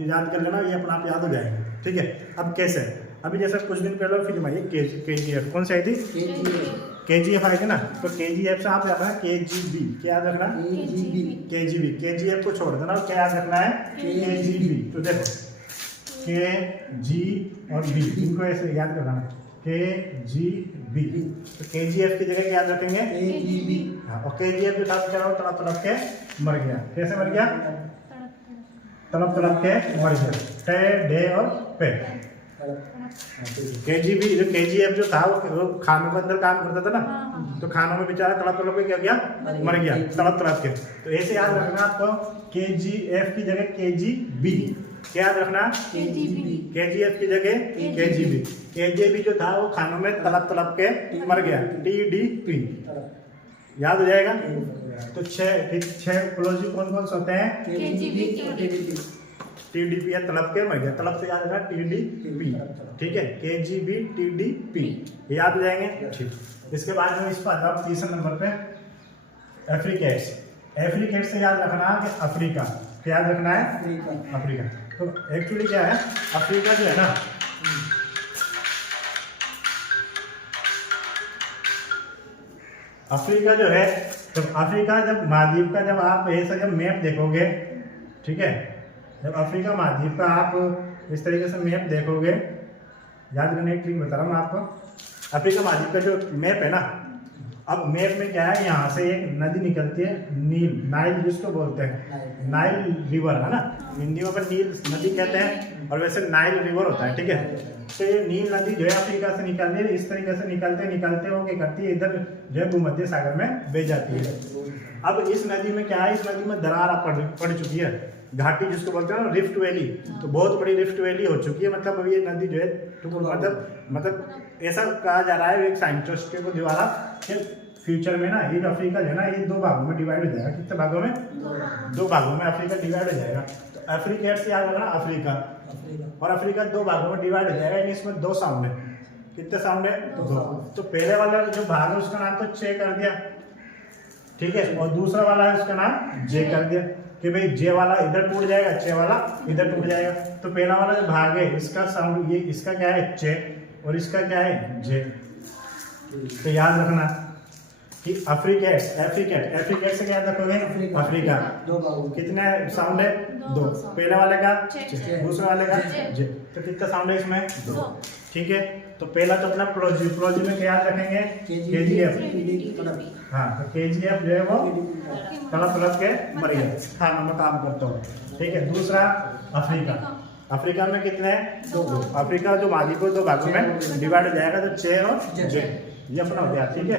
ये याद कर लेना, ये अपना आप याद हो जाएगा। ठीक है, अब कैसे, अभी जैसे कुछ दिन पहले फिल्म आई KGF, कौन सी आई थी? KGF आई थी ना, तो KGF से आप याद रखना KGB, क्या याद रखना? KGB, KGF को छोड़ देना और क्या याद रखना है? KGB। तो देखो KG और B, इनको ऐसे याद करना, KGB। तो KGF की जगह क्या याद रखेंगे? KGB। हाँ, और KGF जो था बेचारा तड़प तड़प के मर गया। कैसे मर गया? तड़प तड़प के मर गया, टे डे और पे। KGB जो KGF जो था वो खानों के अंदर काम करता था ना, तो खानों में बेचारा तड़प तड़प के क्या गया? मर गया, तड़प तड़प के। तो ऐसे याद रखना आपको, KGF की जगह KGB, क्या याद रखना? KGF की जगह KGB। KGB जो था वो खानों में तड़प तड़प के मर गया, TDP, याद हो जाएगा। तो छह क्लोजिव कौन कौन से होते हैं? TDP है, तड़प के मर गया, तड़प से याद रखना TDP। ठीक है, KGB TDP याद हो जाएंगे। ठीक, इसके बाद में इस पर आता है 3 नंबर पे अफ्रीकेट्स। अफ्रीकेट्स से याद रखना कि अफ्रीका, क्या याद रखना है? अफ्रीका। तो एक्चुअली क्या है, अफ्रीका जो है ना, अफ्रीका जो है, तो अफ्रीका जब महाद्वीप का, जब आप ऐसा जब मैप देखोगे, ठीक है, जब अफ्रीका महाद्वीप का आप इस तरीके से मैप देखोगे, याद करने की ट्रिक बता रहा हूँ मैं आपको। अफ्रीका महाद्वीप का जो मैप है ना, अब मैप में क्या है, यहाँ से एक नदी निकलती है, नाइल जिसको बोलते हैं, नाइल रिवर है ना, हिंदी में नील नदी कहते हैं और वैसे नाइल रिवर होता है। ठीक है, तो ये नील नदी जो है अफ्रीका से निकलती है, इस तरीके से निकलते निकलते वो क्या करती है, इधर जो है भूमध्य सागर में बह जाती है। अब इस नदी में क्या है, इस नदी में दरार पड़ चुकी है, घाटी जिसको बोलते हैं ना, रिफ्ट वैली, तो बहुत बड़ी रिफ्ट वैली हो चुकी है। मतलब ये नदी जो है मतलब ऐसा कहा जा रहा है एक साइंटिस्ट के द्वारा कि फ्यूचर में ना ये अफ्रीका जो है ना, ये 2 भागों में डिवाइड हो जाएगा। कितने भागों में? 2 भागों में अफ्रीका डिवाइड हो जाएगा। तो अफ्रीका से याद रखना अफ्रीका, और अफ्रीका 2 भागों में डिवाइड हो जाएगा। इसमें 2 साउंड है, कितने साउंड है? 2। तो पहले वाला जो भाग है उसका नाम तो चे कर दिया, ठीक है, और दूसरा वाला है उसका नाम जे कर दिया कि भाई जे वाला इधर टूट जाएगा, चे वाला इधर टूट जाएगा। तो पहला वाला जो भाग है इसका साउंड, ये इसका क्या है? चे, और इसका क्या है? जे। तो याद रखना कि अफ्रीकेट्स से क्या रखोगे? अफ्रीका। कितने साउंड है? 2। पहले वाले का चे, दूसरे वाले का जे। तो कितना साउंड है इसमें? 2। ठीक है, तो पहला तो अपना प्रोजी में क्या याद रखेंगे? KGF। हाँ, तो KGF जो है वो तड़प तड़प के मर गया, खानों में काम करता हो। ठीक है, दूसरा अफ्रीका में कितने? 2। अफ्रीका जो महाद्वीप 2 भागों में डिवाइड हो जाएगा, तो चे और जे, ये अपना हो गया। ठीक है।